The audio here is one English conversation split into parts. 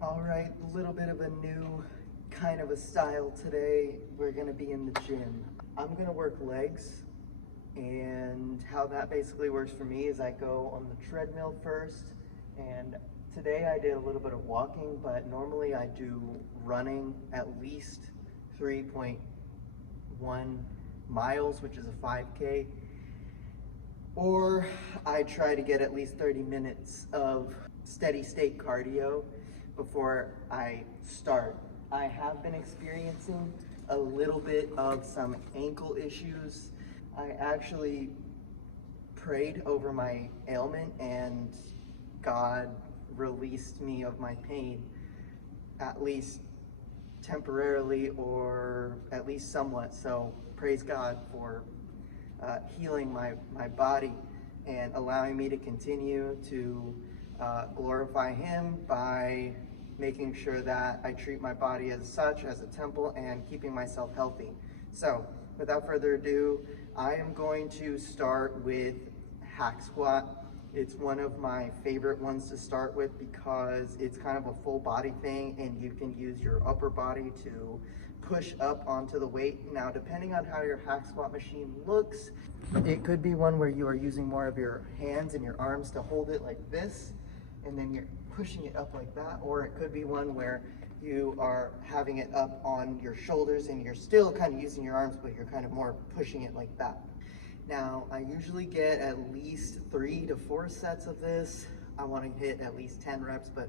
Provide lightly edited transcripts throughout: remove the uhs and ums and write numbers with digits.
All right, a little bit of a new kind of a style today. We're gonna be in the gym. I'm gonna work legs, and how that basically works for me is I go on the treadmill first, and today I did a little bit of walking, but normally I do running at least 3.1 miles, which is a 5K, or I try to get at least 30 minutes of steady state cardio before I start. I have been experiencing a little bit of some ankle issues. I actually prayed over my ailment and God released me of my pain, at least temporarily or at least somewhat. So praise God for healing my body and allowing me to continue to glorify Him by making sure that I treat my body as such, as a temple, and keeping myself healthy. So without further ado, I am going to start with hack squat. It's one of my favorite ones to start with because it's kind of a full body thing and you can use your upper body to push up onto the weight. Now, depending on how your hack squat machine looks, it could be one where you are using more of your hands and your arms to hold it like this, and then you're pushing it up like that, or it could be one where you are having it up on your shoulders and you're still kind of using your arms, but you're kind of more pushing it like that. Now, I usually get at least 3 to 4 sets of this. I want to hit at least 10 reps, but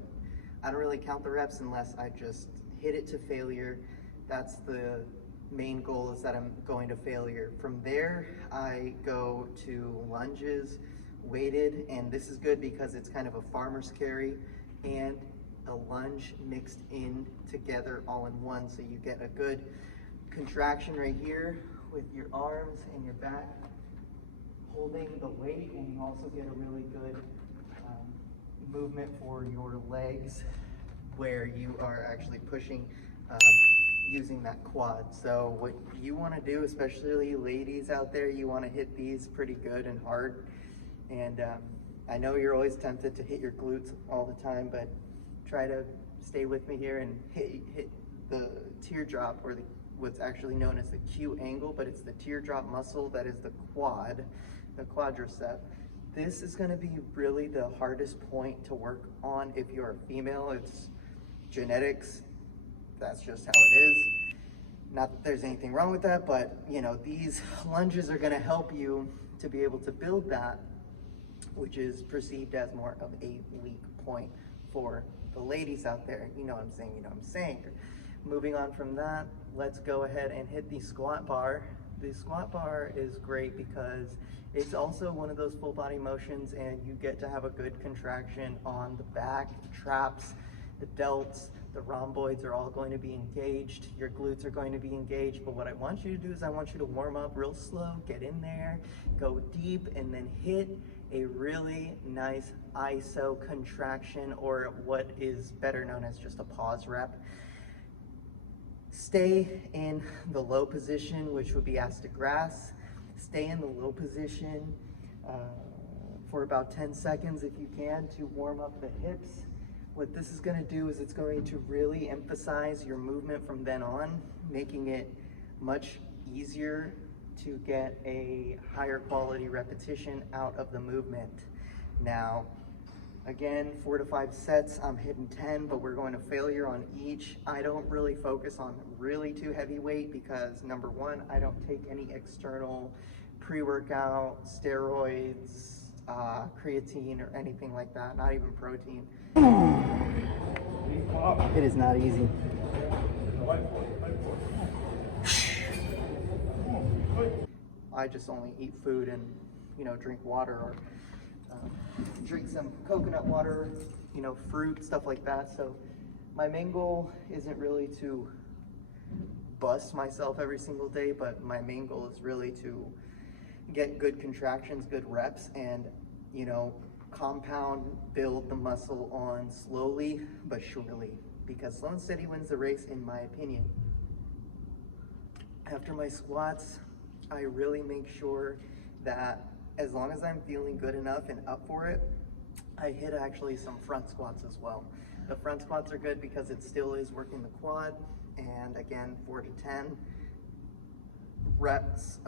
I don't really count the reps unless I just hit it to failure. That's the main goal, is that I'm going to failure. From there, I go to lunges, weighted, and this is good because it's kind of a farmer's carry and a lunge mixed in together all in one. So you get a good contraction right here with your arms and your back holding the weight, and you also get a really good movement for your legs where you are actually pushing using that quad. So what you want to do, especially ladies out there, you want to hit these pretty good and hard. And I know you're always tempted to hit your glutes all the time, but try to stay with me here and hit the teardrop, or what's actually known as the Q angle, but it's the teardrop muscle that is the quad, the quadricep. This is going to be really the hardest point to work on if you're a female. It's genetics. That's just how it is. Not that there's anything wrong with that, but you know, these lunges are going to help you to be able to build that, which is perceived as more of a weak point for the ladies out there. You know what I'm saying, you know what I'm saying. Moving on from that, let's go ahead and hit the squat bar. The squat bar is great because it's also one of those full body motions, and you get to have a good contraction on the back, the traps, the delts, the rhomboids are all going to be engaged. Your glutes are going to be engaged. But what I want you to do is I want you to warm up real slow, get in there, go deep, and then hit a really nice iso contraction, or what is better known as just a pause rep. Stay in the low position, which would be ass to grass. Stay in the low position for about 10 seconds if you can, to warm up the hips. What this is going to do is it's going to really emphasize your movement from then on, making it much easier to get a higher quality repetition out of the movement. Now, again, 4 to 5 sets, I'm hitting 10, but we're going to failure on each. I don't really focus on really too heavy weight because, number one, I don't take any external pre-workout, steroids, creatine, or anything like that, not even protein. It is not easy. I just only eat food and, you know, drink water, or drink some coconut water, you know, fruit, stuff like that. So my main goal isn't really to bust myself every single day, but my main goal is really to get good contractions, good reps, and, you know, compound, build the muscle on slowly but surely, because slow and steady wins the race, in my opinion. After my squats, I really make sure that as long as I'm feeling good enough and up for it, I hit actually some front squats as well. The front squats are good because it still is working the quad. And again, 4 to 10 reps,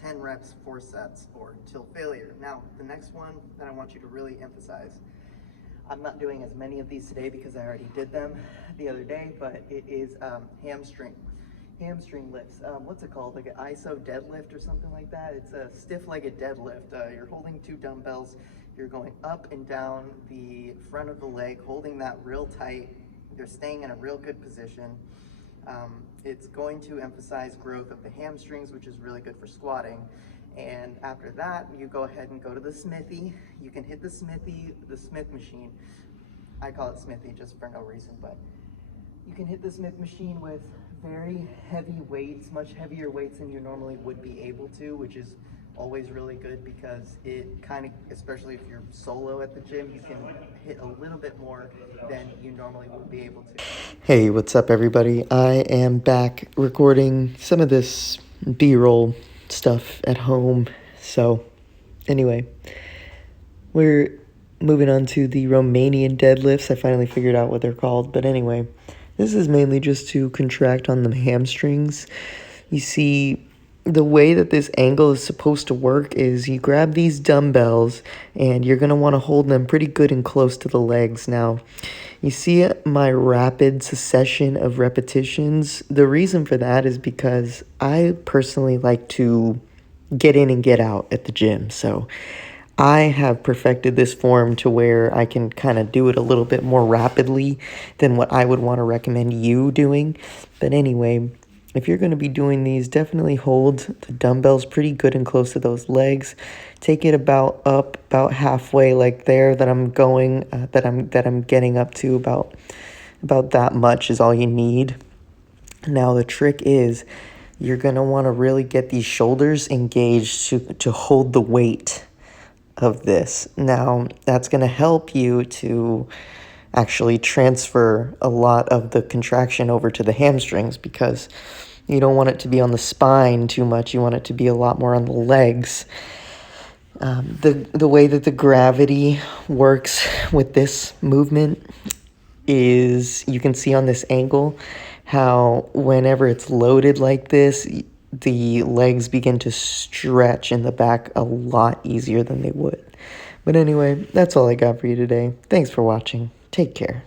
10 reps, 4 sets, or till failure. Now, the next one that I want you to really emphasize, I'm not doing as many of these today because I already did them the other day, but it is hamstring lifts. What's it called? Like an ISO deadlift or something like that? It's a stiff-legged deadlift. You're holding 2 dumbbells. You're going up and down the front of the leg, holding that real tight. You're staying in a real good position. It's going to emphasize growth of the hamstrings, which is really good for squatting. And after that, you go ahead and go to the Smithy. You can hit the Smithy, the Smith machine. I call it Smithy just for no reason, but you can hit the Smith machine with very heavy weights, much heavier weights than you normally would be able to, which is always really good because it kind of, especially if you're solo at the gym, you can hit a little bit more than you normally would be able to. Hey, what's up everybody? I am back recording some of this B-roll stuff at home. So anyway, we're moving on to the Romanian deadlifts. I finally figured out what they're called. But anyway, this is mainly just to contract on the hamstrings. You see, the way that this angle is supposed to work is you grab these dumbbells and you're going to want to hold them pretty good and close to the legs. Now, you see my rapid succession of repetitions. The reason for that is because I personally like to get in and get out at the gym. So I have perfected this form to where I can kind of do it a little bit more rapidly than what I would want to recommend you doing. But anyway, if you're going to be doing these, definitely hold the dumbbells pretty good and close to those legs. Take it about halfway, like there that I'm going, that I'm getting up to about that much is all you need. Now the trick is you're going to want to really get these shoulders engaged to hold the weight of this. Now that's going to help you to actually transfer a lot of the contraction over to the hamstrings because you don't want it to be on the spine too much. You want it to be a lot more on the legs. The way that the gravity works with this movement is you can see on this angle how whenever it's loaded like this, the legs begin to stretch in the back a lot easier than they would. But anyway, that's all I got for you today. Thanks for watching. Take care.